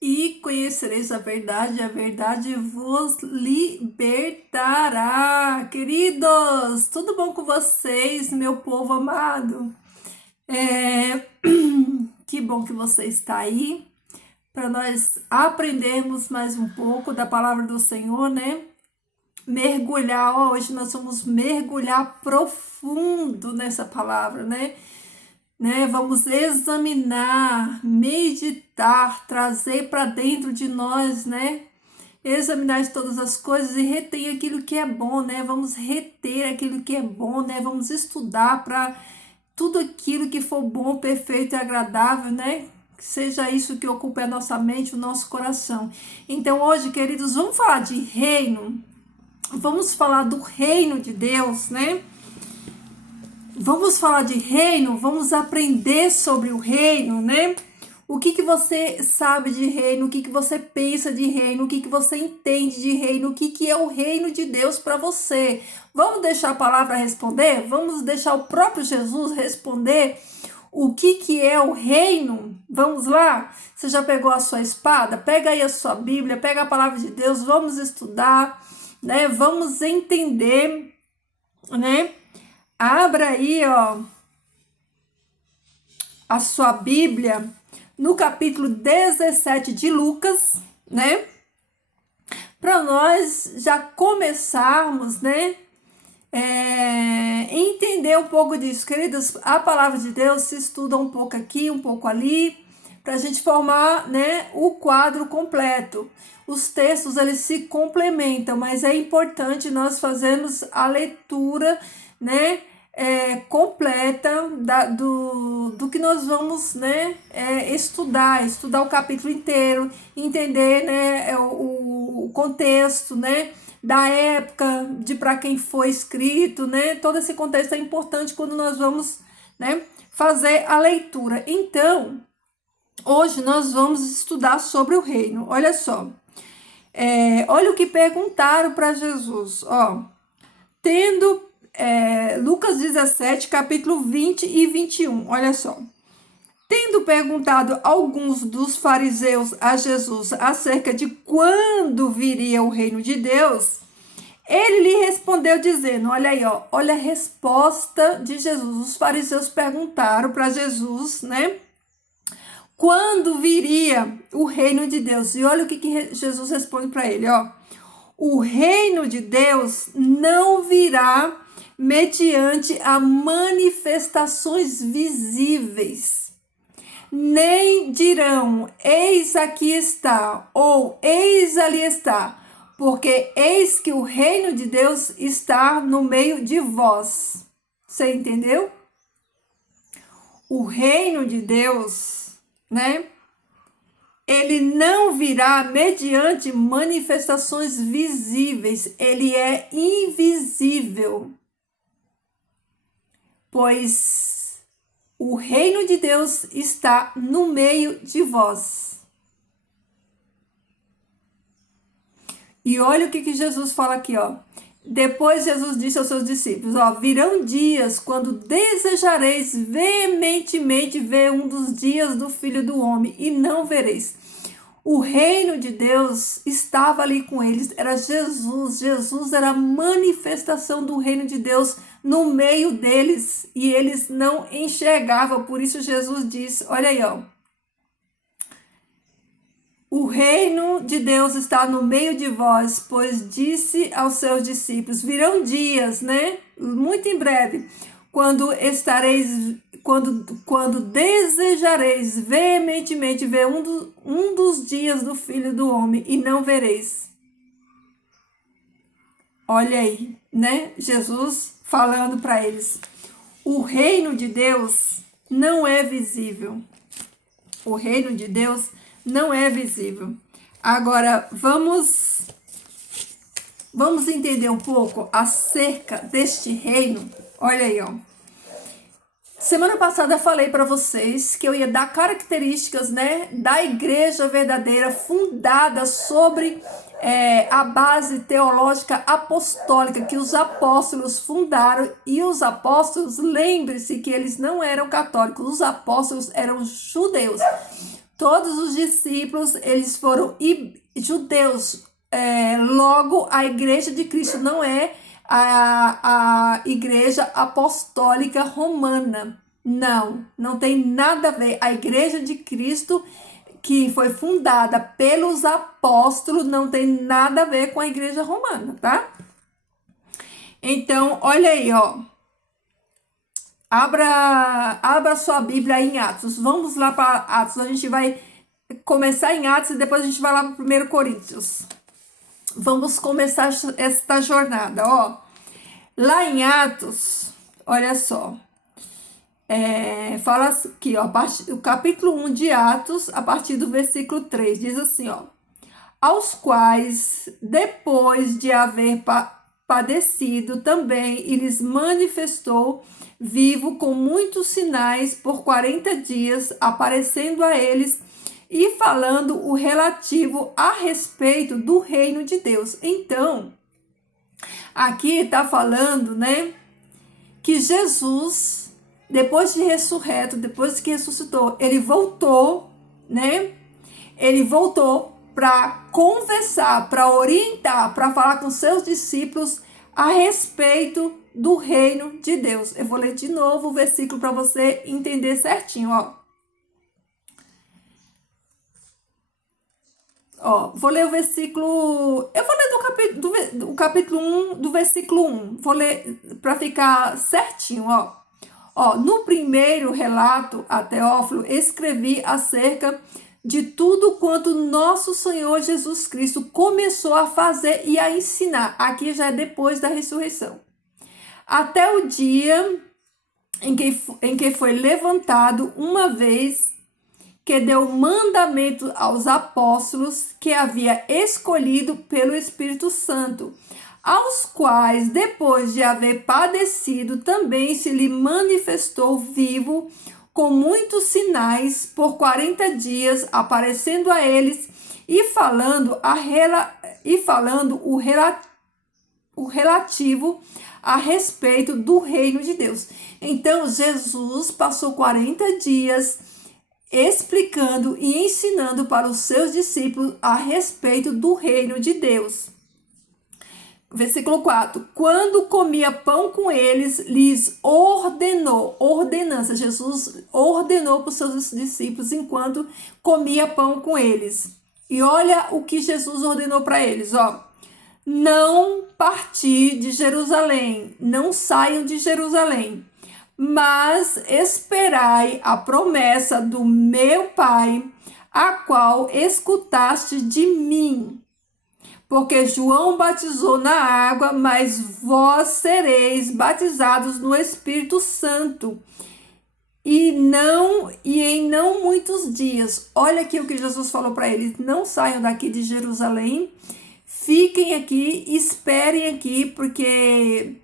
e conhecereis a verdade vos libertará. Queridos, tudo bom com vocês, meu povo amado? Que bom que você está aí para nós aprendermos mais um pouco da palavra do Senhor, né? Mergulhar, hoje nós vamos mergulhar profundo nessa palavra, né? Vamos examinar, meditar, trazer para dentro de nós, né? Examinar de todas as coisas e reter aquilo que é bom, né? Vamos reter aquilo que é bom, né? Vamos estudar para tudo aquilo que for bom, perfeito e agradável, né? Que seja isso que ocupe a nossa mente, o nosso coração. Então, hoje, queridos, vamos falar de reino. Vamos falar do reino de Deus, né? Vamos falar de reino, vamos aprender sobre o reino, né? O que você sabe de reino, o que você pensa de reino, o que você entende de reino, o que é o reino de Deus para você. Vamos deixar a palavra responder? Vamos deixar o próprio Jesus responder o que é o reino? Vamos lá? Você já pegou a sua espada? Pega aí a sua Bíblia, pega a palavra de Deus, vamos estudar, né? Vamos entender, né? Abra aí, ó, a sua Bíblia no capítulo 17 de Lucas, né? Para nós já começarmos, né? Entender um pouco disso, queridos. A palavra de Deus se estuda um pouco aqui, um pouco ali, para a gente formar, né, o quadro completo. Os textos eles se complementam, mas é importante nós fazermos a leitura, né, completa do que nós vamos, né, estudar o capítulo inteiro, entender, né, o contexto, né, da época, de para quem foi escrito, né, todo esse contexto é importante quando nós vamos, né, fazer a leitura. Então, hoje nós vamos estudar sobre o reino. Olha só, olha o que perguntaram para Jesus, ó, tendo Lucas 17, capítulo 20 e 21, olha só. Tendo perguntado alguns dos fariseus a Jesus acerca de quando viria o reino de Deus, ele lhe respondeu dizendo, olha aí, ó, olha a resposta de Jesus. Os fariseus perguntaram para Jesus, né, quando viria o reino de Deus? E olha o que Jesus responde para ele, ó. O reino de Deus não virá mediante a manifestações visíveis, nem dirão, eis aqui está, ou eis ali está, porque eis que o reino de Deus está no meio de vós. Você entendeu? O reino de Deus, né? Ele não virá mediante manifestações visíveis, ele é invisível, pois o reino de Deus está no meio de vós. E olha o que Jesus fala aqui, ó. Depois Jesus disse aos seus discípulos, ó, virão dias quando desejareis veementemente ver um dos dias do Filho do Homem e não vereis. O reino de Deus estava ali com eles, era Jesus. Jesus era a manifestação do reino de Deus no meio deles e eles não enxergavam. Por isso Jesus disse, olha aí, ó. O reino de Deus está no meio de vós, pois disse aos seus discípulos, virão dias, né? Muito em breve, quando desejareis veementemente ver um dos dias do Filho do Homem e não vereis. Olha aí, né? Jesus falando para eles. O reino de Deus não é visível. O reino de Deus não é visível. Agora, vamos entender um pouco acerca deste reino. Olha aí, ó. Semana passada eu falei para vocês que eu ia dar características, né, da igreja verdadeira fundada sobre a base teológica apostólica que os apóstolos fundaram. E os apóstolos, lembre-se que eles não eram católicos, os apóstolos eram judeus. Todos os discípulos, eles foram judeus. Logo, a igreja de Cristo não é a igreja apostólica romana. Não, não tem nada a ver. A igreja de Cristo, que foi fundada pelos apóstolos, não tem nada a ver com a igreja romana, tá? Então, olha aí, ó. Abra sua Bíblia em Atos. Vamos lá para Atos. A gente vai começar em Atos e depois a gente vai lá para 1 Coríntios. Vamos começar esta jornada, ó. Lá em Atos, olha só. Fala aqui, ó, o capítulo 1 de Atos, a partir do versículo 3, diz assim, ó. Aos quais, depois de haver padecido também, e lhes manifestou vivo com muitos sinais por 40 dias, aparecendo a eles e falando o relativo a respeito do reino de Deus. Então, aqui está falando, né, que Jesus, depois de ressurreto, depois que ressuscitou, ele voltou, né, ele voltou para conversar, para orientar, para falar com seus discípulos a respeito do reino de Deus. Eu vou ler de novo o versículo para você entender certinho, ó. Vou ler o versículo. Eu vou ler do capítulo 1, do versículo 1. Vou ler para ficar certinho, ó. No primeiro relato a Teófilo, escrevi acerca de tudo quanto nosso Senhor Jesus Cristo começou a fazer e a ensinar. Aqui já é depois da ressurreição. Até o dia em que foi levantado uma vez que deu mandamento aos apóstolos que havia escolhido pelo Espírito Santo, aos quais, depois de haver padecido, também se lhe manifestou vivo com muitos sinais por 40 dias, aparecendo a eles e falando o relativo a respeito do reino de Deus. Então, Jesus passou 40 dias explicando e ensinando para os seus discípulos a respeito do reino de Deus. Versículo 4. Quando comia pão com eles, lhes ordenou, ordenança, Jesus ordenou para os seus discípulos enquanto comia pão com eles. E olha o que Jesus ordenou para eles, ó. Não partir de Jerusalém, não saiam de Jerusalém, mas esperai a promessa do meu Pai, a qual escutaste de mim. Porque João batizou na água, mas vós sereis batizados no Espírito Santo. E em não muitos dias. Olha aqui o que Jesus falou para eles: não saiam daqui de Jerusalém, fiquem aqui, esperem aqui, porque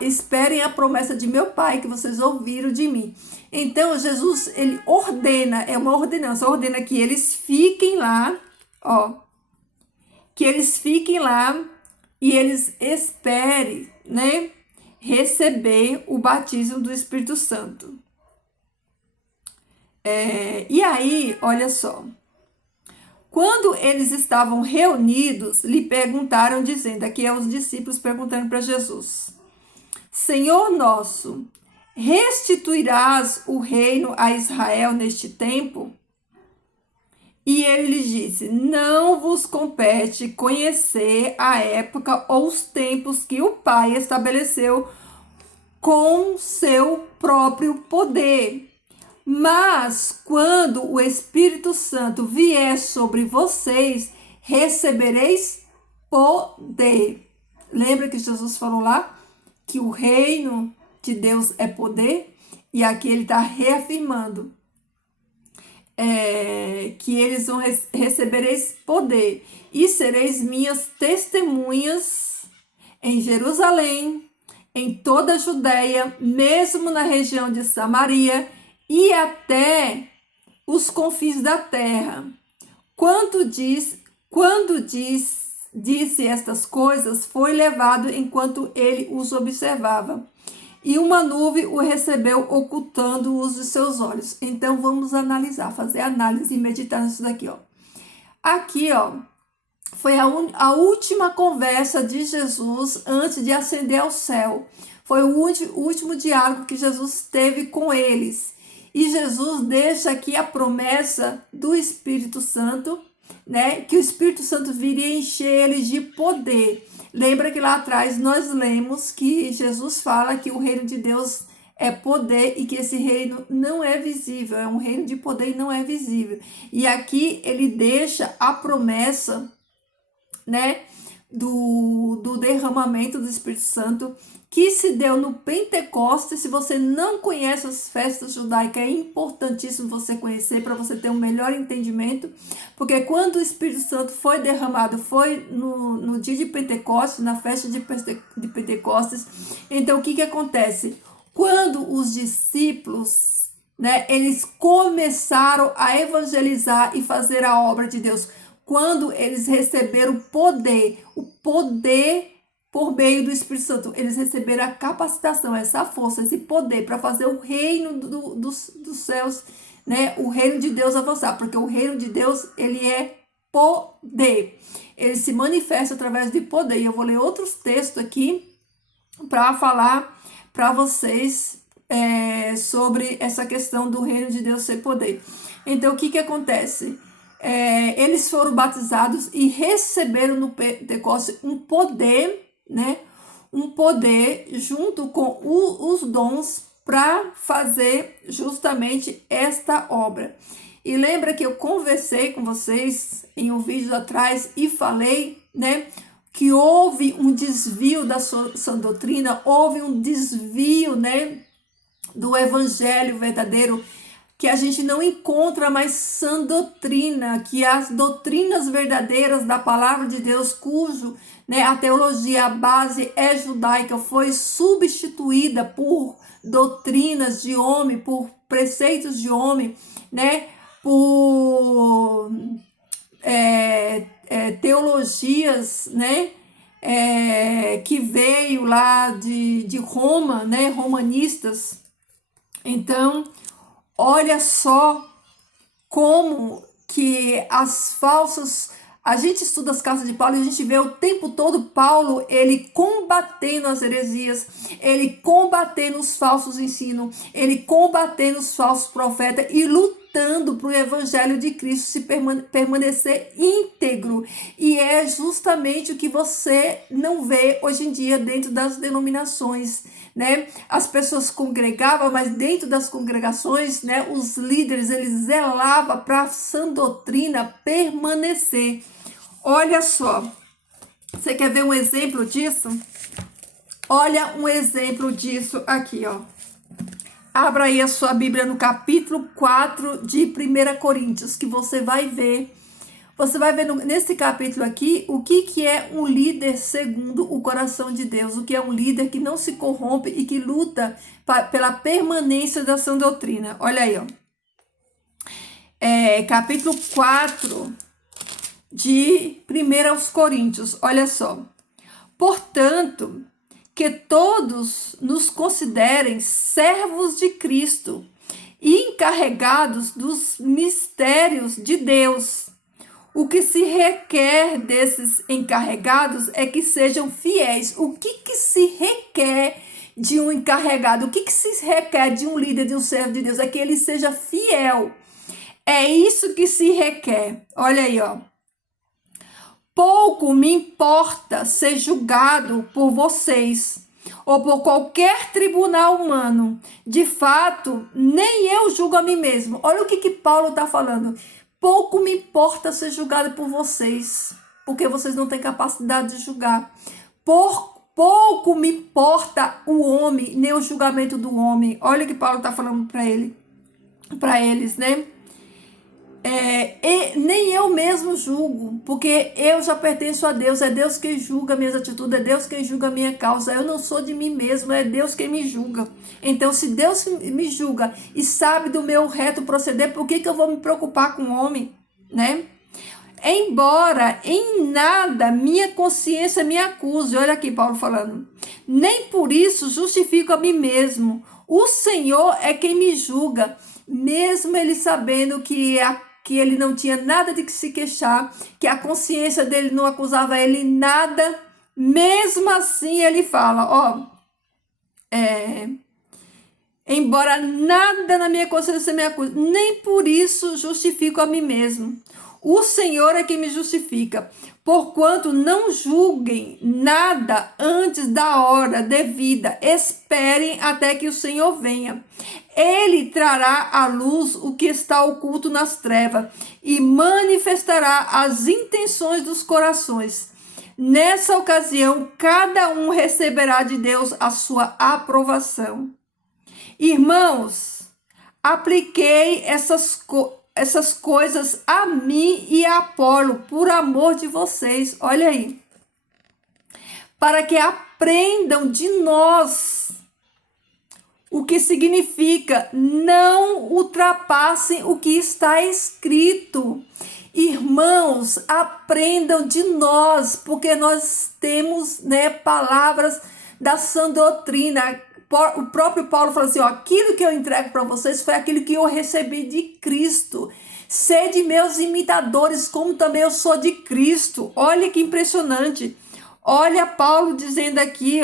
esperem a promessa de meu Pai que vocês ouviram de mim. Então Jesus, ele ordena, é uma ordenança, ordena que eles fiquem lá, ó, que eles fiquem lá e eles esperem, né, receber o batismo do Espírito Santo. E aí, olha só, quando eles estavam reunidos, lhe perguntaram, dizendo, aqui é os discípulos perguntando para Jesus: Senhor nosso, restituirás o reino a Israel neste tempo? E ele lhes disse: não vos compete conhecer a época ou os tempos que o Pai estabeleceu com seu próprio poder. Mas quando o Espírito Santo vier sobre vocês, recebereis poder. Lembra que Jesus falou lá que o reino de Deus é poder? E aqui ele está reafirmando que eles vão recebereis poder e sereis minhas testemunhas em Jerusalém, em toda a Judéia, mesmo na região de Samaria e até os confins da terra. Quando disse estas coisas, foi levado enquanto ele os observava. e uma nuvem o recebeu, ocultando-os de seus olhos. Então, vamos analisar, fazer análise e meditar nisso daqui, ó. Aqui, ó, foi a última conversa de Jesus antes de ascender ao céu. Foi o último diálogo que Jesus teve com eles. E Jesus deixa aqui a promessa do Espírito Santo, né? Que o Espírito Santo viria encher eles de poder. Lembra que lá atrás nós lemos que Jesus fala que o reino de Deus é poder e que esse reino não é visível, é um reino de poder e não é visível. E aqui ele deixa a promessa, né, do derramamento do Espírito Santo, que se deu no Pentecostes. Se você não conhece as festas judaicas, é importantíssimo você conhecer para você ter um melhor entendimento, porque quando o Espírito Santo foi derramado, foi no dia de Pentecostes, na festa de Pentecostes. Então, o que acontece? Quando os discípulos, né, eles começaram a evangelizar e fazer a obra de Deus, quando eles receberam o poder por meio do Espírito Santo, eles receberam a capacitação, essa força, esse poder para fazer o reino dos céus, né? O reino de Deus avançar, porque o reino de Deus, ele é poder. Ele se manifesta através de poder. E eu vou ler outros textos aqui para falar para vocês sobre essa questão do reino de Deus ser poder. Então, o que acontece? Eles foram batizados e receberam no Pentecostes um poder, né? Um poder junto com os dons para fazer justamente esta obra. E lembra que eu conversei com vocês em um vídeo atrás e falei, né, que houve um desvio da sã doutrina, houve um desvio, né, do evangelho verdadeiro, que a gente não encontra mais sã doutrina, que as doutrinas verdadeiras da palavra de Deus, cujo, né, a teologia, a base é judaica, foi substituída por doutrinas de homem, por preceitos de homem, né, por teologias, né, que veio lá de Roma, né, romanistas. Então, olha só como que as falsas... A gente estuda as cartas de Paulo e a gente vê o tempo todo Paulo, ele combatendo as heresias, ele combatendo os falsos ensinos, ele combatendo os falsos profetas e lutando para o evangelho de Cristo se permanecer íntegro. E é justamente o que você não vê hoje em dia dentro das denominações, né? As pessoas congregavam, mas dentro das congregações, né, os líderes, eles zelavam para a sã doutrina permanecer. Olha só, você quer ver um exemplo disso? Olha um exemplo disso aqui, ó. Abra aí a sua Bíblia no capítulo 4 de 1 Coríntios, que você vai ver. Você vai ver nesse capítulo aqui o que é um líder segundo o coração de Deus. O que é um líder que não se corrompe e que luta pela permanência da sã doutrina. Olha aí, ó. Capítulo 4 de 1 Coríntios. Olha só. Portanto, que todos nos considerem servos de Cristo e encarregados dos mistérios de Deus. O que se requer desses encarregados é que sejam fiéis. O que se requer de um encarregado? O que se requer de um líder, de um servo de Deus? É que ele seja fiel. É isso que se requer. Olha aí, ó. Pouco me importa ser julgado por vocês ou por qualquer tribunal humano. De fato, nem eu julgo a mim mesmo. Olha o que Paulo está falando. Pouco me importa ser julgado por vocês, porque vocês não têm capacidade de julgar. Pouco me importa o homem, nem o julgamento do homem. Olha o que Paulo está falando para eles, né? Nem eu mesmo julgo, porque eu já pertenço a Deus. É Deus quem julga minhas atitudes, é Deus quem julga a minha causa. Eu não sou de mim mesmo, é Deus quem me julga. Então, se Deus me julga e sabe do meu reto proceder, por que eu vou me preocupar com o homem, né? embora em nada minha consciência me acuse, olha aqui Paulo falando, nem por isso justifico a mim mesmo. O Senhor é quem me julga, mesmo ele sabendo que ele não tinha nada de que se queixar, que a consciência dele não acusava ele em nada, mesmo assim ele fala, embora nada na minha consciência me acuse, nem por isso justifico a mim mesmo. O Senhor é quem me justifica, porquanto não julguem nada antes da hora devida, esperem até que o Senhor venha. Ele trará à luz o que está oculto nas trevas e manifestará as intenções dos corações. Nessa ocasião, cada um receberá de Deus a sua aprovação. Irmãos, apliquei essas coisas a mim e a Apolo, por amor de vocês, olha aí, para que aprendam de nós o que significa não ultrapassem o que está escrito. Irmãos, aprendam de nós, porque nós temos, palavras da sã doutrina. O próprio Paulo falou assim, aquilo que eu entrego para vocês foi aquilo que eu recebi de Cristo. Sede meus imitadores, como também eu sou de Cristo. Olha que impressionante. Olha Paulo dizendo aqui,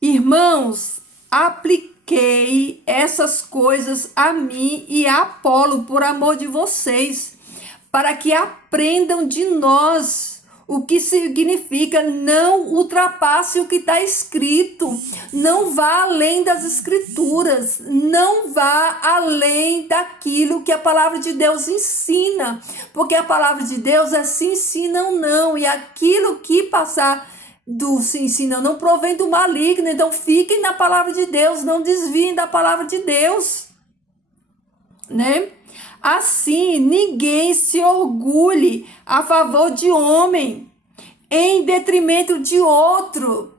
irmãos, apliquei essas coisas a mim e a Apolo por amor de vocês, para que aprendam de nós o que significa não ultrapasse o que está escrito, não vá além das escrituras, não vá além daquilo que a palavra de Deus ensina, porque a palavra de Deus é se ensina ou não, e aquilo que passar do se ensina não provém do maligno. Então fiquem na palavra de Deus, não desviem da palavra de Deus, Assim, ninguém se orgulhe a favor de homem, em detrimento de outro.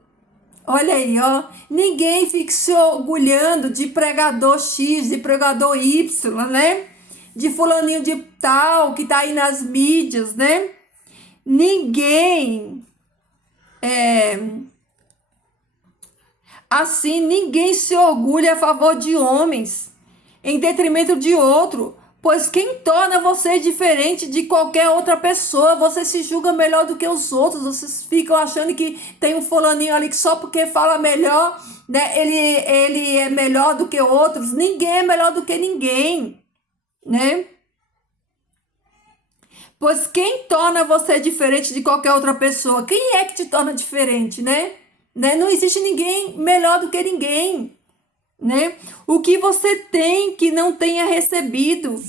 Olha aí, ninguém fique se orgulhando de pregador X, de pregador Y, de fulaninho de tal, que tá aí nas mídias, Ninguém... Assim, ninguém se orgulha a favor de homens, em detrimento de outro, pois quem torna você diferente de qualquer outra pessoa? Você se julga melhor do que os outros, vocês ficam achando que tem um fulaninho ali que só porque fala melhor, ele é melhor do que outros. Ninguém é melhor do que ninguém, Pois quem torna você diferente de qualquer outra pessoa? Quem é que te torna diferente, Não existe ninguém melhor do que ninguém, O que você tem que não tenha recebido,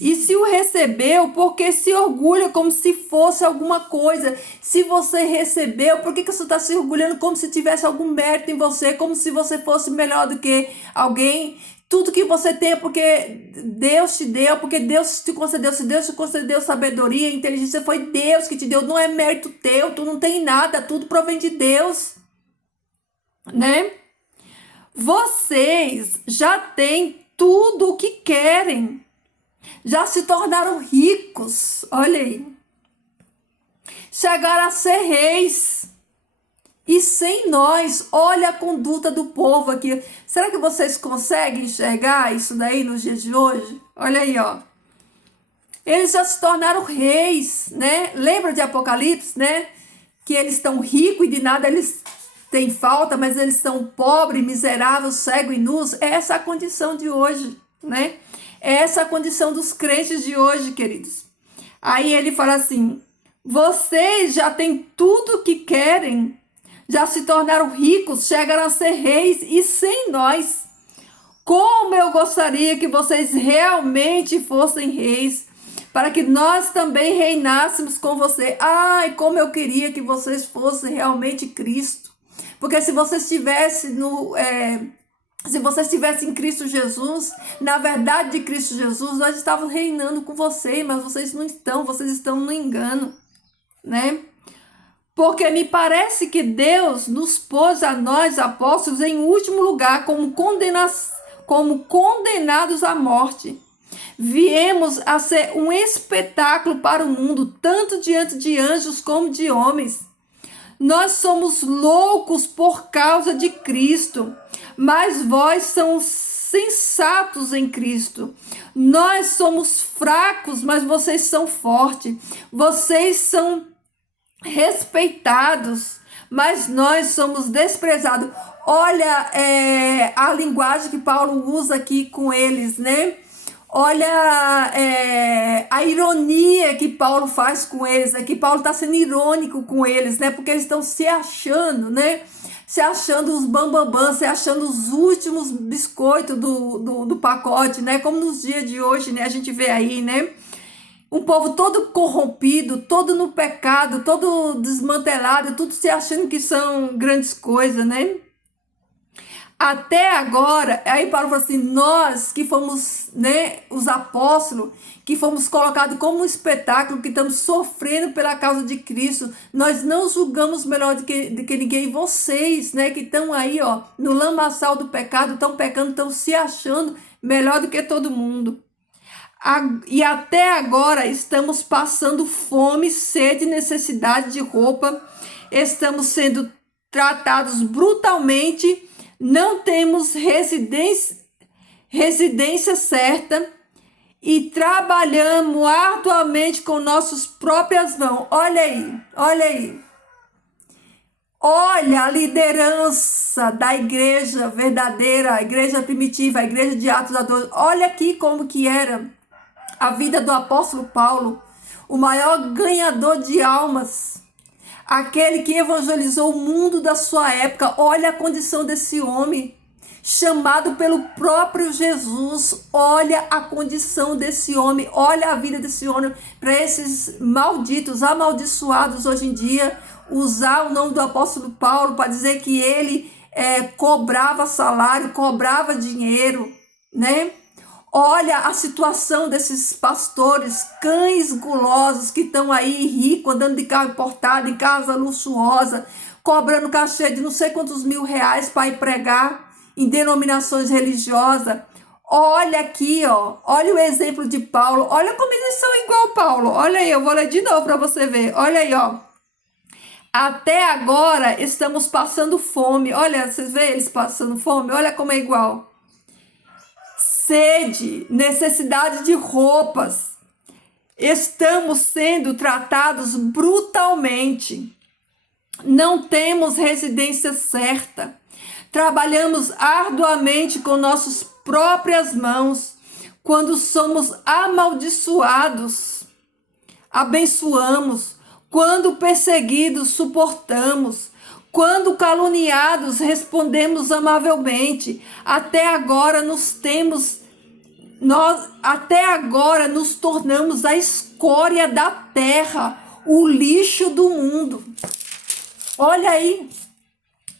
e se o recebeu, porque se orgulha como se fosse alguma coisa. Se você recebeu, por que você está se orgulhando como se tivesse algum mérito em você, como se você fosse melhor do que alguém? Tudo que você tem é porque Deus te deu, porque Deus te concedeu. Se Deus te concedeu sabedoria, inteligência, foi Deus que te deu, não é mérito teu, tu não tem nada, tudo provém de Deus, Vocês já têm tudo o que querem, já se tornaram ricos, olha aí, chegaram a ser reis, e sem nós, olha a conduta do povo aqui. Será que vocês conseguem enxergar isso daí nos dias de hoje? Olha aí, eles já se tornaram reis, Lembra de Apocalipse, Que eles estão ricos e de nada eles têm falta, mas eles são pobres, miseráveis, cegos e nus. É essa a condição de hoje, É essa a condição dos crentes de hoje, queridos. Aí ele fala assim, vocês já têm tudo o que querem, já se tornaram ricos, chegaram a ser reis, e sem nós, como eu gostaria que vocês realmente fossem reis, para que nós também reinássemos com você. Ai, como eu queria que vocês fossem realmente Cristo, porque se vocês estivessem em Cristo Jesus, na verdade de Cristo Jesus, nós estávamos reinando com vocês, mas vocês não estão, vocês estão no engano, Porque me parece que Deus nos pôs a nós, apóstolos, em último lugar, como condenados à morte, Viemos a ser um espetáculo para o mundo, tanto diante de anjos como de homens. Nós somos loucos por causa de Cristo, mas vós são sensatos em Cristo. Nós somos fracos, mas vocês são fortes. Vocês são respeitados, mas nós somos desprezados. Olha a linguagem que Paulo usa aqui com eles, né? Olha a ironia que Paulo faz com eles, né? Que Paulo está sendo irônico com eles, né? Porque eles estão se achando, né? Se achando os bambambãs, se achando os últimos biscoitos do pacote, né? Como nos dias de hoje, né? A gente vê aí, né? Um povo todo corrompido, todo no pecado, todo desmantelado, tudo se achando que são grandes coisas, né? Até agora, aí Paulo falou assim, nós que fomos, né, os apóstolos, que fomos colocados como um espetáculo, que estamos sofrendo pela causa de Cristo, nós não julgamos melhor do que ninguém. Vocês, né, que estão aí, ó, no lamaçal do pecado, estão pecando, estão se achando melhor do que todo mundo. E até agora estamos passando fome, sede, necessidade de roupa, estamos sendo tratados brutalmente, não temos residência certa e trabalhamos arduamente com nossas próprias mãos. Olha aí, olha aí. Olha a liderança da igreja verdadeira, a igreja primitiva, a igreja de Atos da 2. Olha aqui como que era a vida do apóstolo Paulo, o maior ganhador de almas, aquele que evangelizou o mundo da sua época. Olha a condição desse homem, chamado pelo próprio Jesus. Olha a condição desse homem, olha a vida desse homem. Para esses malditos, amaldiçoados hoje em dia, usar o nome do apóstolo Paulo para dizer que ele cobrava salário, cobrava dinheiro, né? Olha a situação desses pastores, cães gulosos que estão aí ricos, andando de carro importado, em casa luxuosa, cobrando cachê de não sei quantos R$1.000 para ir pregar em denominações religiosas. Olha aqui, ó, olha o exemplo de Paulo, olha como eles são igual Paulo. Olha aí, eu vou ler de novo para você ver. Olha aí, ó. Até agora estamos passando fome. Olha, vocês veem eles passando fome? Olha como é igual. Sede, necessidade de roupas. Estamos sendo tratados brutalmente. Não temos residência certa. Trabalhamos arduamente com nossas próprias mãos. Quando somos amaldiçoados, abençoamos. Quando perseguidos, suportamos. Quando caluniados, respondemos amavelmente. Até agora nos tornamos a escória da terra, o lixo do mundo. Olha aí,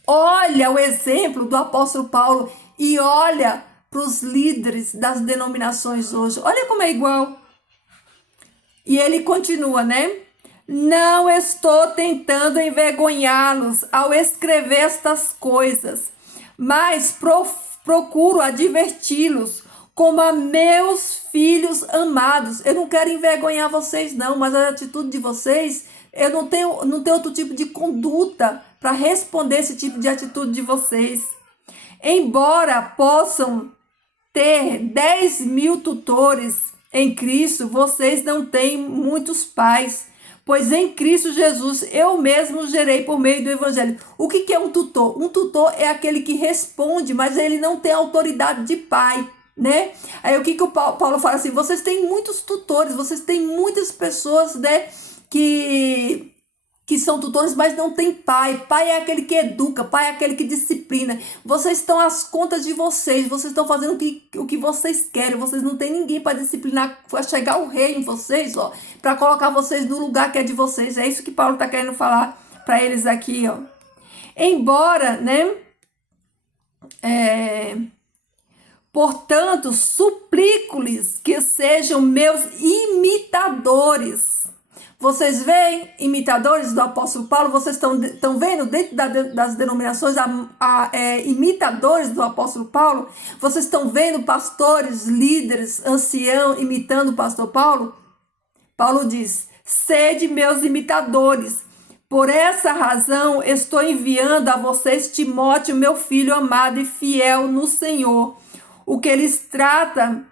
olha o exemplo do apóstolo Paulo e olha para os líderes das denominações hoje. Olha como é igual. E ele continua, né? Não estou tentando envergonhá-los ao escrever estas coisas, mas procuro adverti-los como a meus filhos amados. Eu não quero envergonhar vocês não, mas a atitude de vocês, eu não tenho outro tipo de conduta para responder esse tipo de atitude de vocês. Embora possam ter 10.000 tutores em Cristo, vocês não têm muitos pais. Pois em Cristo Jesus eu mesmo gerei por meio do evangelho. O que é um tutor? Um tutor é aquele que responde, mas ele não tem autoridade de pai, né? Aí o que o Paulo fala assim, vocês têm muitos tutores, vocês têm muitas pessoas, né, que são tutores, mas não tem pai. Pai é aquele que educa, pai é aquele que disciplina. Vocês estão às contas de vocês estão fazendo o que vocês querem, vocês não tem ninguém para disciplinar, para chegar o rei em vocês, ó, para colocar vocês no lugar que é de vocês. É isso que Paulo está querendo falar para eles aqui, ó. Embora, né, portanto, suplico-lhes que sejam meus imitadores. Vocês veem imitadores do apóstolo Paulo? Vocês estão vendo dentro das denominações imitadores do apóstolo Paulo? Vocês estão vendo pastores, líderes, anciãos imitando o pastor Paulo? Paulo diz: sede meus imitadores. Por essa razão estou enviando a vocês Timóteo, meu filho amado e fiel no Senhor, o que lhes trará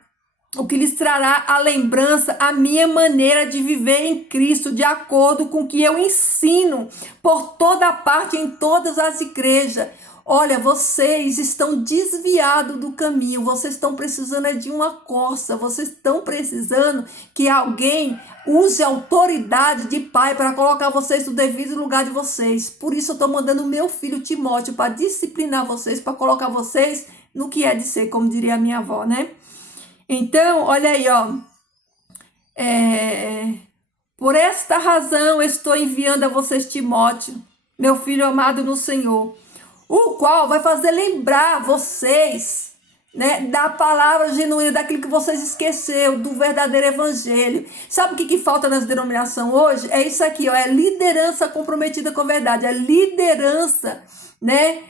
a lembrança a minha maneira de viver em Cristo, de acordo com o que eu ensino por toda parte em todas as igrejas. Olha, vocês estão desviados do caminho, vocês estão precisando de uma coça, vocês estão precisando que alguém use a autoridade de pai para colocar vocês no devido lugar de vocês. Por isso eu estou mandando o meu filho Timóteo para disciplinar vocês, para colocar vocês no que é de ser, como diria a minha avó, né? Então, olha aí, ó. Por esta razão estou enviando a vocês Timóteo, meu filho amado no Senhor, o qual vai fazer lembrar vocês, né, da palavra genuína, daquilo que vocês esqueceram, do verdadeiro evangelho. Sabe o que falta nas denominações hoje? É isso aqui, ó, é liderança comprometida com a verdade, é liderança, né,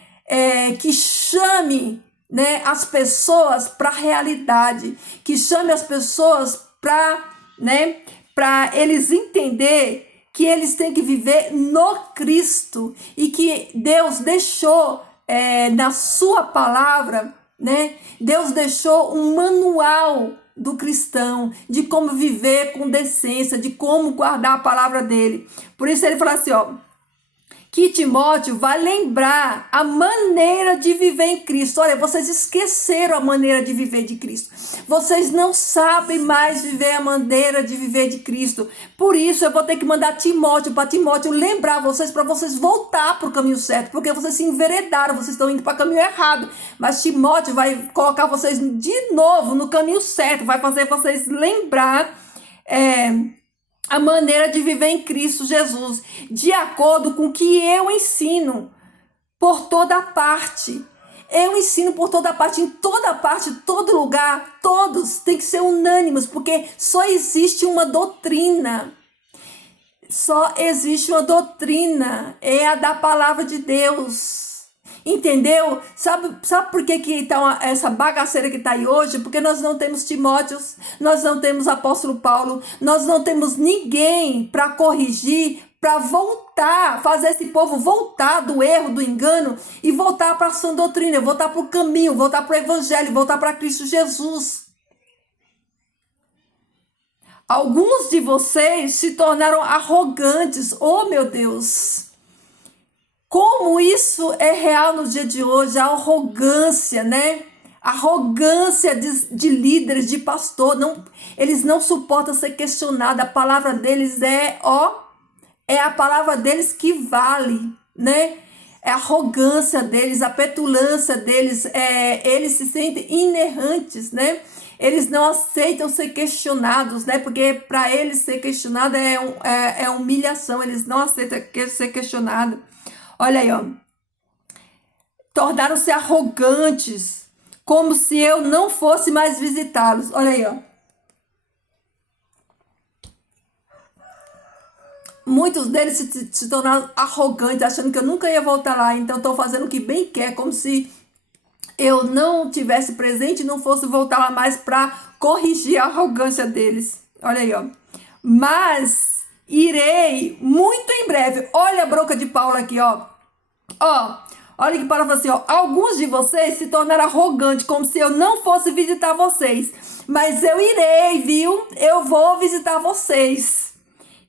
que chame, né, as pessoas para a realidade, que chame as pessoas para, né, para eles entender que eles têm que viver no Cristo e que Deus deixou na sua palavra, né? Deus deixou um manual do cristão de como viver com decência, de como guardar a palavra dele. Por isso ele fala assim, ó, que Timóteo vai lembrar a maneira de viver em Cristo. Olha, vocês esqueceram a maneira de viver de Cristo. Vocês não sabem mais viver a maneira de viver de Cristo. Por isso eu vou ter que mandar Timóteo para Timóteo lembrar vocês, para vocês voltar para o caminho certo, porque vocês se enveredaram, vocês estão indo para o caminho errado. Mas Timóteo vai colocar vocês de novo no caminho certo, vai fazer vocês lembrar a maneira de viver em Cristo Jesus, de acordo com o que eu ensino por toda parte. Eu ensino por toda parte, em toda parte, todo lugar, todos têm que ser unânimes, porque só existe uma doutrina. Só existe uma doutrina, é a da palavra de Deus. Entendeu? Sabe por que tá essa bagaceira que está aí hoje? Porque nós não temos Timóteos, nós não temos apóstolo Paulo, nós não temos ninguém para corrigir, para voltar, fazer esse povo voltar do erro, do engano e voltar para a sã doutrina, voltar para o caminho, voltar para o evangelho, voltar para Cristo Jesus. Alguns de vocês se tornaram arrogantes, oh meu Deus! Como isso é real no dia de hoje, a arrogância, né? A arrogância de líderes, de pastor, eles não suportam ser questionados, a palavra deles é a palavra deles que vale, né? É a arrogância deles, a petulância deles, eles se sentem inerrantes, né? Eles não aceitam ser questionados, né? Porque para eles ser questionado é humilhação, eles não aceitam ser questionado. Olha aí, ó. Tornaram-se arrogantes, como se eu não fosse mais visitá-los. Olha aí, ó. Muitos deles se tornaram arrogantes, achando que eu nunca ia voltar lá. Então, estão fazendo o que bem quer, como se eu não tivesse presente e não fosse voltar lá mais para corrigir a arrogância deles. Olha aí, ó. Mas irei muito em breve. Olha a bronca de Paulo aqui, ó. Olha que Paulo fala assim, ó. Alguns de vocês se tornaram arrogantes, como se eu não fosse visitar vocês. Mas eu irei, viu? Eu vou visitar vocês.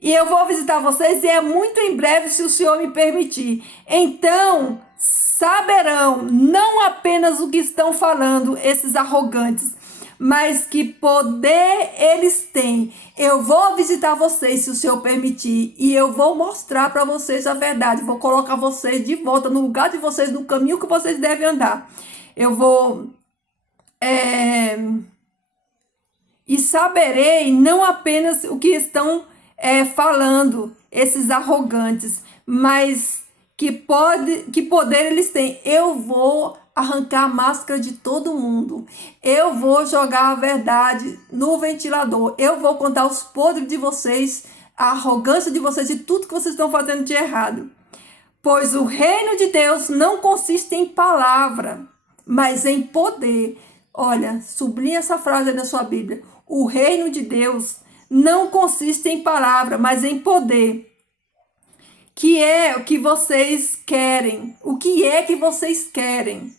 E eu vou visitar vocês e é muito em breve, se o Senhor me permitir. Então, saberão não apenas o que estão falando esses arrogantes, mas que poder eles têm. Eu vou visitar vocês, se o Senhor permitir, e eu vou mostrar para vocês a verdade. Vou colocar vocês de volta no lugar de vocês, no caminho que vocês devem andar. Eu vou... E saberei não apenas o que estão falando, esses arrogantes, mas que poder eles têm. Eu vou arrancar a máscara de todo mundo. Eu vou jogar a verdade no ventilador. Eu vou contar os podres de vocês a arrogância de vocês e tudo que vocês estão fazendo de errado. Pois o reino de Deus não consiste em palavra, mas em poder. Olha, sublinha essa frase aí na sua Bíblia. O reino de Deus não consiste em palavra, mas em poder. Que é o que vocês querem? O que é que vocês querem?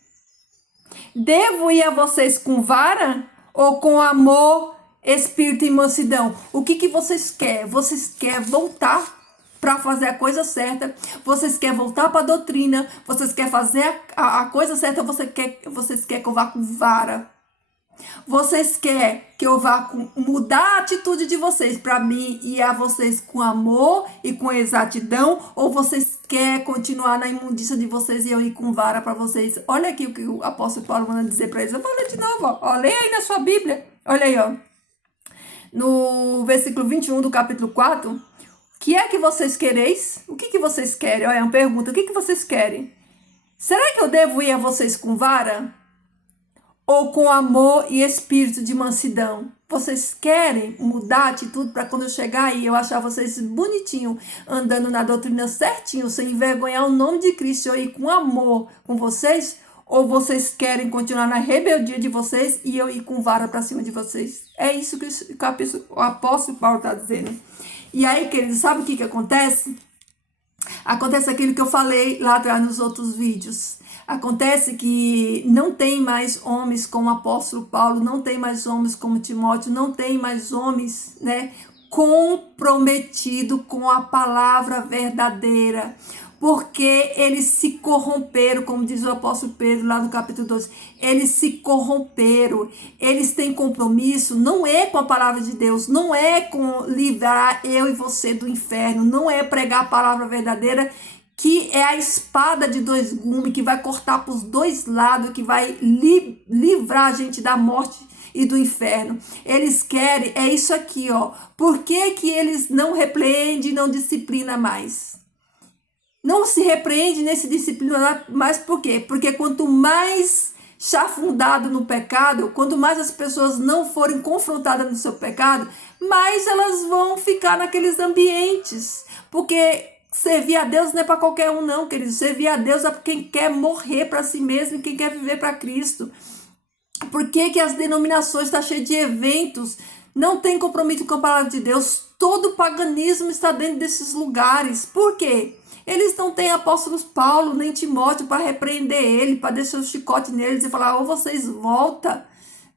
Devo ir a vocês com vara ou com amor, espírito e mansidão? O que vocês querem? Vocês querem voltar para fazer a coisa certa? Vocês querem voltar para a doutrina? Vocês querem fazer a coisa certa? Ou vocês querem que eu vá com vara? Vocês querem que eu vá mudar a atitude de vocês para mim e a vocês com amor e com exatidão? Ou vocês querem continuar na imundícia de vocês e eu ir com vara para vocês? Olha aqui o que o apóstolo Paulo manda dizer para eles. Eu vou ler de novo, ó. Leia aí na sua Bíblia. Olha aí, ó. No versículo 21 do capítulo 4. Que é que vocês quereis? O que vocês querem? Olha, é uma pergunta. O que vocês querem? Será que eu devo ir a vocês com vara? Ou com amor e espírito de mansidão? Vocês querem mudar a atitude para quando eu chegar aí eu achar vocês bonitinho, andando na doutrina certinho, sem envergonhar o nome de Cristo, eu ir com amor com vocês? Ou vocês querem continuar na rebeldia de vocês e eu ir com vara para cima de vocês? É isso que o apóstolo Paulo está dizendo. E aí, queridos, sabe o que acontece? Acontece aquilo que eu falei lá atrás nos outros vídeos. Acontece que não tem mais homens como o apóstolo Paulo, não tem mais homens como Timóteo, não tem mais homens, né, comprometido com a palavra verdadeira. Porque eles se corromperam, como diz o apóstolo Pedro lá no capítulo 12, eles se corromperam, eles têm compromisso, não é com a palavra de Deus, não é com livrar eu e você do inferno, não é pregar a palavra verdadeira, que é a espada de dois gumes, que vai cortar para os dois lados, que vai livrar a gente da morte e do inferno. Eles querem, é isso aqui, ó. Por que eles não repreendem, não disciplinam mais? Não se repreende nem se disciplina mais, por quê? Porque quanto mais chafurdado no pecado, quanto mais as pessoas não forem confrontadas no seu pecado, mais elas vão ficar naqueles ambientes. Porque servir a Deus não é para qualquer um não, querido. Servir a Deus é para quem quer morrer para si mesmo e quem quer viver para Cristo. Por que as denominações estão cheias de eventos? Não tem compromisso com a palavra de Deus. Todo o paganismo está dentro desses lugares. Por quê? Eles não têm apóstolos Paulo nem Timóteo para repreender ele, para deixar o chicote neles e falar, ou vocês voltam,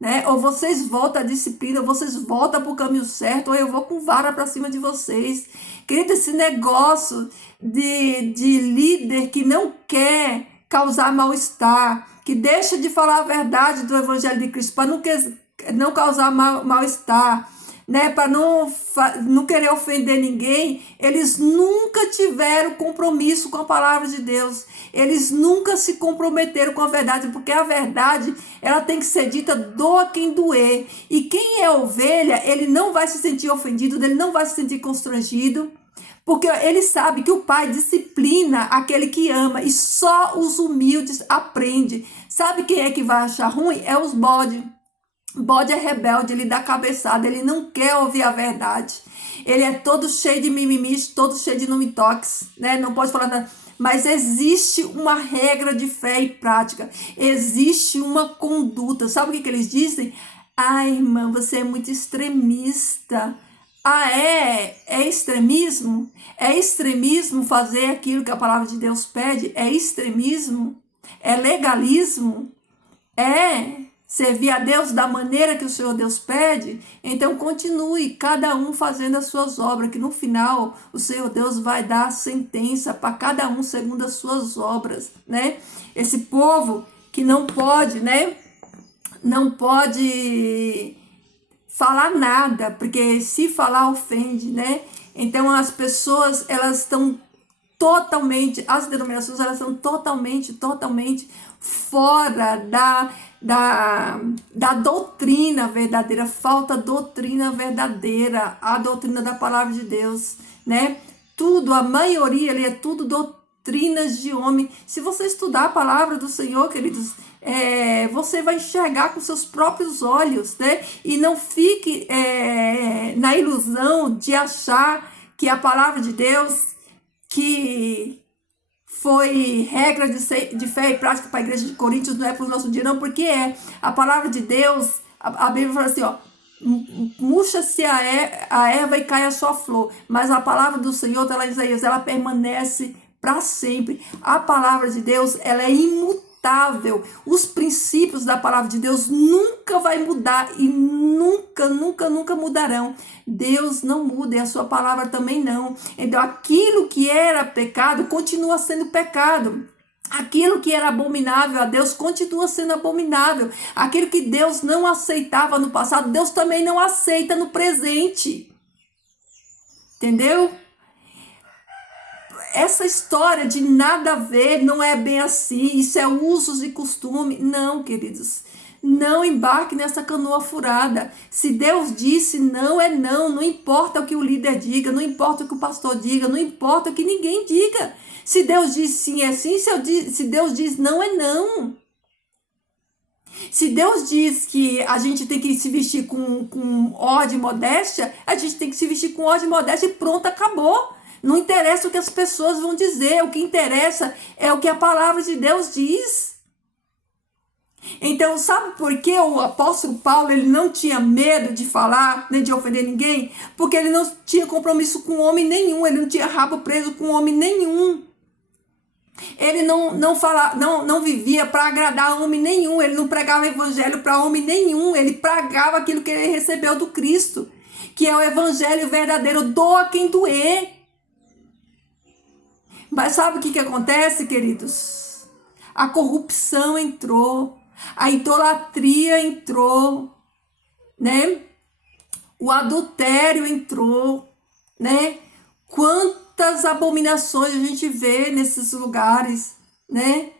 né? Ou vocês voltam à disciplina, ou vocês voltam para o caminho certo, ou eu vou com vara para cima de vocês. Querido, esse negócio de líder que não quer causar mal-estar, que deixa de falar a verdade do evangelho de Cristo para não causar mal-estar, né, para não querer ofender ninguém, eles nunca tiveram compromisso com a palavra de Deus. Eles nunca se comprometeram com a verdade, porque a verdade, ela tem que ser dita, doa quem doer. E quem é ovelha, ele não vai se sentir ofendido, ele não vai se sentir constrangido, porque ele sabe que o pai disciplina aquele que ama e só os humildes aprendem. Sabe quem é que vai achar ruim? É os bodes. Bode é rebelde, ele dá cabeçada, ele não quer ouvir a verdade. Ele é todo cheio de mimimi, todo cheio de não-me-toques, né? Não pode falar nada. Mas existe uma regra de fé e prática. Existe uma conduta. Sabe o que eles dizem? Ah, irmã, você é muito extremista. Ah, é extremismo? É extremismo fazer aquilo que a palavra de Deus pede? É extremismo? É legalismo? É servir a Deus da maneira que o Senhor Deus pede? Então continue, cada um fazendo as suas obras, que no final o Senhor Deus vai dar sentença para cada um segundo as suas obras, né? Esse povo que não pode, né? Não pode falar nada, porque se falar ofende, né? Então as pessoas, elas estão totalmente, as denominações, elas são totalmente fora da doutrina verdadeira, falta doutrina verdadeira, a doutrina da palavra de Deus, né? Tudo, a maioria ali é tudo doutrinas de homem. Se você estudar a palavra do Senhor, queridos, você vai enxergar com seus próprios olhos, né? E não fique na ilusão de achar que a palavra de Deus, que foi regra de fé e prática para a igreja de Coríntios, não é para o nosso dia, não, porque é a palavra de Deus, a Bíblia fala assim, ó, murcha-se a erva e cai a sua flor, mas a palavra do Senhor, tá lá em Isaías, ela permanece para sempre. A palavra de Deus, ela é imutável. Os princípios da palavra de Deus nunca vai mudar e nunca, nunca, nunca mudarão. Deus não muda e a sua palavra também não. Então, aquilo que era pecado continua sendo pecado. Aquilo que era abominável a Deus continua sendo abominável. Aquilo que Deus não aceitava no passado, Deus também não aceita no presente. Entendeu? Essa história de nada a ver não é bem assim, isso é usos e costume. Não, queridos, não embarque nessa canoa furada. Se Deus disse não, é não. Não importa o que o líder diga, não importa o que o pastor diga, não importa o que ninguém diga. Se Deus diz sim, é sim. Se Deus diz não, é não. Se Deus diz que a gente tem que se vestir com ordem e modéstia, a gente tem que se vestir com ordem e modéstia e pronto, acabou. Não interessa o que as pessoas vão dizer, o que interessa é o que a palavra de Deus diz. Então, sabe por que o apóstolo Paulo ele não tinha medo de falar, nem de ofender ninguém? Porque ele não tinha compromisso com homem nenhum, ele não tinha rabo preso com homem nenhum. Ele não vivia para agradar homem nenhum, ele não pregava o evangelho para homem nenhum, ele pregava aquilo que ele recebeu do Cristo, que é o evangelho verdadeiro, doa quem doer. Mas sabe o que acontece, queridos? A corrupção entrou, a idolatria entrou, né? O adultério entrou, né? Quantas abominações a gente vê nesses lugares, né?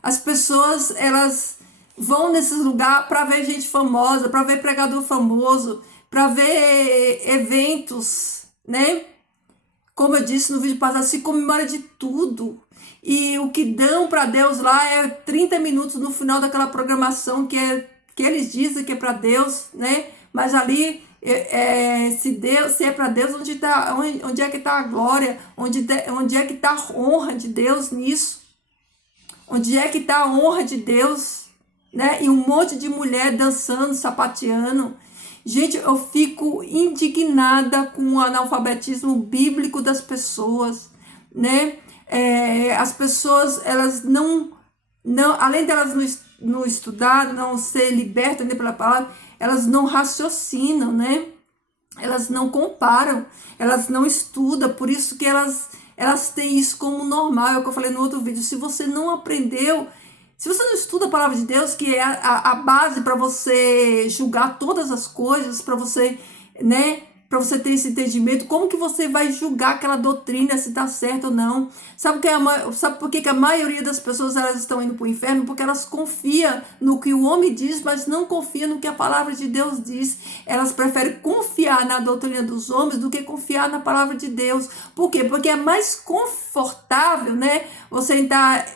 As pessoas, elas vão nesses lugares para ver gente famosa, para ver pregador famoso, para ver eventos, né? Como eu disse no vídeo passado, se comemora de tudo. E o que dão para Deus lá é 30 minutos no final daquela programação que eles dizem que é para Deus, né? Mas ali, se é para Deus, onde é que está a glória? Onde é que está a honra de Deus nisso? Onde é que está a honra de Deus? Né? E um monte de mulher dançando, sapateando. Gente, eu fico indignada com o analfabetismo bíblico das pessoas, né? As pessoas, elas não além delas não estudar, não ser libertas pela palavra, elas não raciocinam, né? Elas não comparam, elas não estudam, por isso que elas têm isso como normal, é o que eu falei no outro vídeo. Se você não aprendeu, se você não estuda a palavra de Deus, que é a base para você julgar todas as coisas, para você, né, para você ter esse entendimento, como que você vai julgar aquela doutrina, se está certo ou não? Sabe por que a maioria das pessoas elas estão indo para o inferno? Porque elas confiam no que o homem diz, mas não confiam no que a palavra de Deus diz. Elas preferem confiar na doutrina dos homens do que confiar na palavra de Deus. Por quê? Porque é mais confortável, né? Você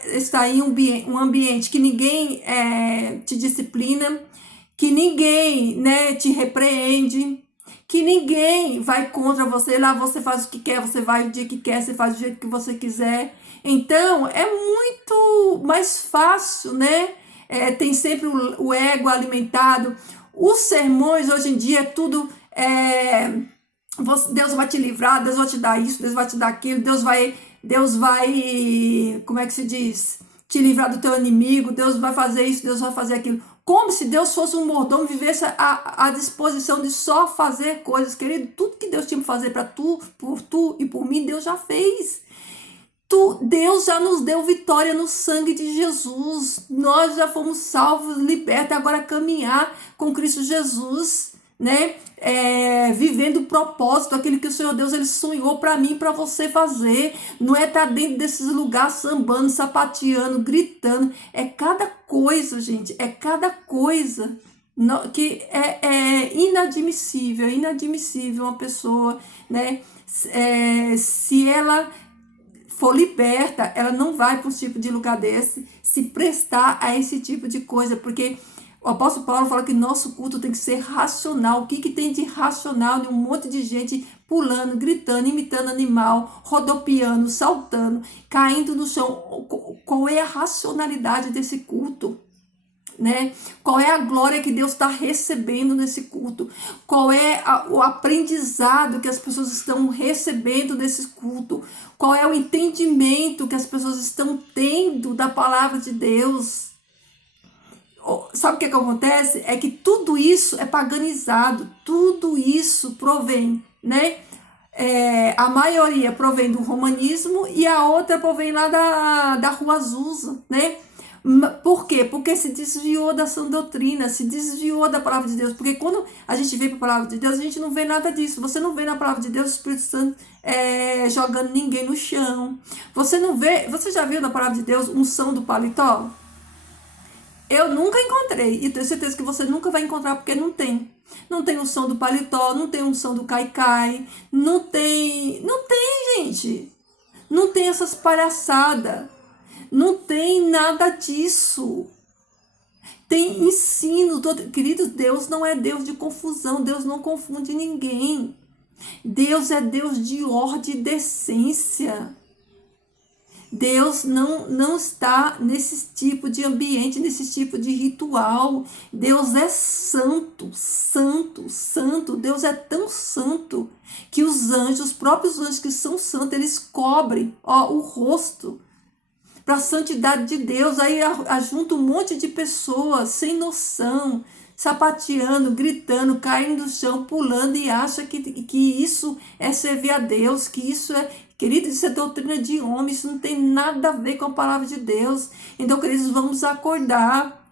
está em um ambiente que ninguém te disciplina, que ninguém, né, te repreende, que ninguém vai contra você. Lá você faz o que quer, você vai o dia que quer, você faz do jeito que você quiser. Então, é muito mais fácil, né? Tem sempre o ego alimentado. Os sermões, hoje em dia, é tudo... Deus vai te livrar, Deus vai te dar isso, Deus vai te dar aquilo, Deus vai, como é que se diz? Te livrar do teu inimigo, Deus vai fazer isso, Deus vai fazer aquilo. Como se Deus fosse um mordomo, vivesse à disposição de só fazer coisas. Querido, tudo que Deus tinha que fazer para tu, por tu e por mim, Deus já fez. Deus já nos deu vitória no sangue de Jesus. Nós já fomos salvos, libertos, agora caminhar com Cristo Jesus, né? Vivendo o propósito, aquilo que o Senhor Deus ele sonhou para mim, para você fazer. Não é estar dentro desses lugares sambando, sapateando, gritando. É cada coisa, gente, é cada coisa que é inadmissível uma pessoa, né? Se ela for liberta, ela não vai para um tipo de lugar desse, se prestar a esse tipo de coisa, porque o apóstolo Paulo fala que nosso culto tem que ser racional. O que tem de racional em um monte de gente pulando, gritando, imitando animal, rodopiando, saltando, caindo no chão. Qual é a racionalidade desse culto? Né? Qual é a glória que Deus está recebendo nesse culto? Qual é o aprendizado que as pessoas estão recebendo nesse culto? Qual é o entendimento que as pessoas estão tendo da palavra de Deus? Sabe o que acontece? É que tudo isso é paganizado, tudo isso provém, né? A maioria provém do romanismo e a outra provém lá da Rua Azusa, né? Por quê? Porque se desviou da sã doutrina, se desviou da palavra de Deus. Porque quando a gente vem para a palavra de Deus, a gente não vê nada disso. Você não vê na palavra de Deus o Espírito Santo jogando ninguém no chão. Você não vê. Você já viu na palavra de Deus unção do paletó? Eu nunca encontrei. E tenho certeza que você nunca vai encontrar, porque não tem. Não tem unção do paletó, não tem unção do caicai, não tem. Não tem, gente. Não tem essas palhaçadas. Não tem nada disso. Tem ensino. Queridos, Deus não é Deus de confusão. Deus não confunde ninguém. Deus é Deus de ordem e decência. Deus não está nesse tipo de ambiente, nesse tipo de ritual. Deus é santo, santo, santo. Deus é tão santo que os anjos, os próprios anjos que são santos, eles cobrem o rosto para a santidade de Deus. Aí ajunta um monte de pessoas sem noção, sapateando, gritando, caindo no chão, pulando, e acha que isso é servir a Deus, que isso é... Querido, isso é doutrina de homem, isso não tem nada a ver com a palavra de Deus. Então, queridos, vamos acordar,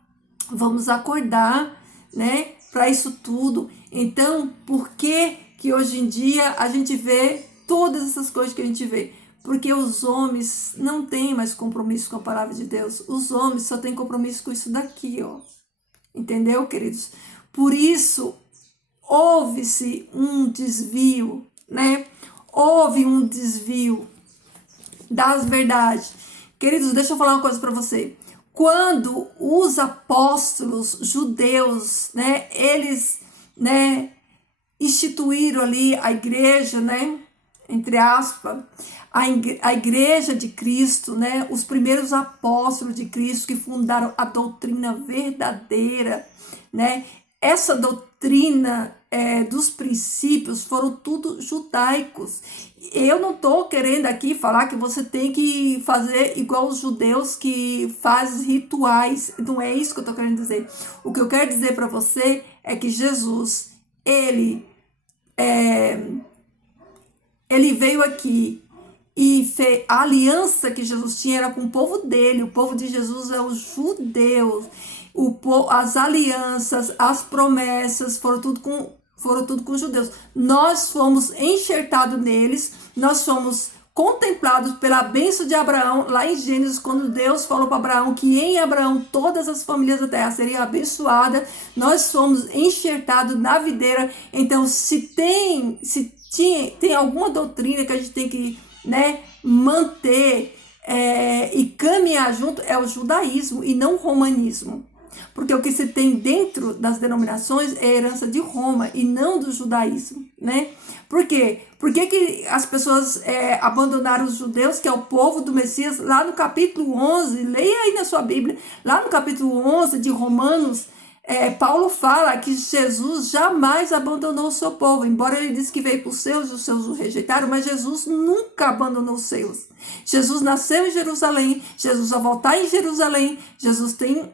né, para isso tudo. Então, por que hoje em dia a gente vê todas essas coisas que a gente vê? Porque os homens não têm mais compromisso com a palavra de Deus. Os homens só têm compromisso com isso daqui, ó. Entendeu, queridos? Por isso, houve-se um desvio, né? Houve um desvio das verdades. Queridos, deixa eu falar uma coisa para você. Quando os apóstolos judeus, né, eles, né, instituíram ali a igreja, né, entre aspas, a igreja de Cristo, né, os primeiros apóstolos de Cristo que fundaram a doutrina verdadeira, né, essa doutrina dos princípios foram tudo judaicos. Eu não estou querendo aqui falar que você tem que fazer igual os judeus que fazem rituais. Não é isso que eu estou querendo dizer. O que eu quero dizer para você é que Jesus, ele veio aqui e fez a aliança que Jesus tinha era com o povo dele. O povo de Jesus é os judeus. As alianças, as promessas foram tudo com os judeus. Nós fomos enxertados neles, nós fomos contemplados pela bênção de Abraão, lá em Gênesis, quando Deus falou para Abraão que em Abraão todas as famílias da terra seriam abençoadas. Nós fomos enxertados na videira. Então, se tem alguma doutrina que a gente tem que, né, manter e caminhar junto, é o judaísmo e não o romanismo. Porque o que se tem dentro das denominações é herança de Roma e não do judaísmo, né? Por quê? Por que as pessoas abandonaram os judeus, que é o povo do Messias? Lá no capítulo 11, leia aí na sua Bíblia, lá no capítulo 11 de Romanos, Paulo fala que Jesus jamais abandonou o seu povo, embora ele disse que veio para os seus e os seus o rejeitaram, mas Jesus nunca abandonou os seus. Jesus nasceu em Jerusalém, Jesus vai voltar em Jerusalém, Jesus tem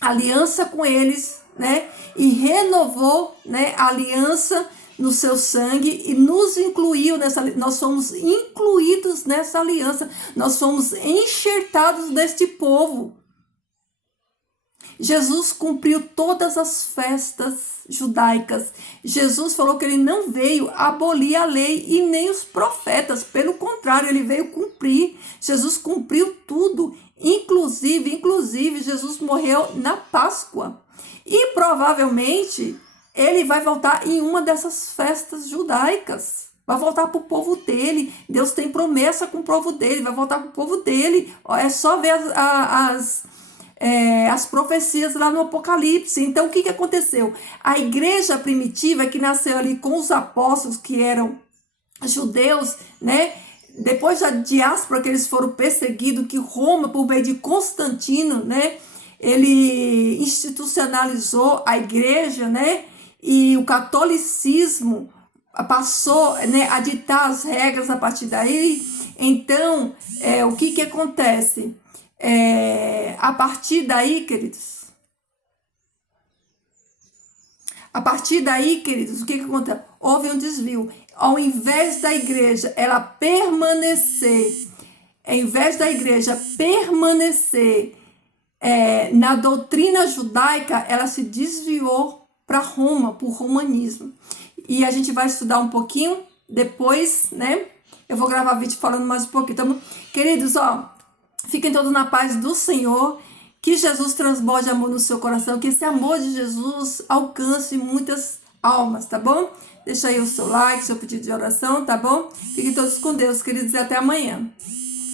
aliança com eles, né? E renovou, né, a aliança no seu sangue e nos incluiu nessa. Nós fomos incluídos nessa aliança, nós fomos enxertados deste povo. Jesus cumpriu todas as festas judaicas. Jesus falou que ele não veio abolir a lei e nem os profetas. Pelo contrário, ele veio cumprir. Jesus cumpriu tudo. Inclusive, Jesus morreu na Páscoa. E provavelmente ele vai voltar em uma dessas festas judaicas. Vai voltar para o povo dele. Deus tem promessa com o povo dele. Vai voltar para o povo dele. É só ver as profecias lá no Apocalipse. Então, o que aconteceu? A igreja primitiva, que nasceu ali com os apóstolos, que eram judeus, né? Depois da diáspora que eles foram perseguidos, que Roma, por meio de Constantino, né? Ele institucionalizou a igreja, né? E o catolicismo passou, né, a ditar as regras a partir daí. Então, o que que acontece? A partir daí, queridos, o que que acontece? Houve um desvio. Ao invés da igreja ela permanecer, na doutrina judaica, ela se desviou para Roma, para o romanismo. E a gente vai estudar um pouquinho depois, né? Eu vou gravar vídeo falando mais um pouquinho. Então, queridos, ó, fiquem todos na paz do Senhor. Que Jesus transborde amor no seu coração. Que esse amor de Jesus alcance muitas almas, tá bom? Deixa aí o seu like, seu pedido de oração, tá bom? Fiquem todos com Deus, queridos, e até amanhã.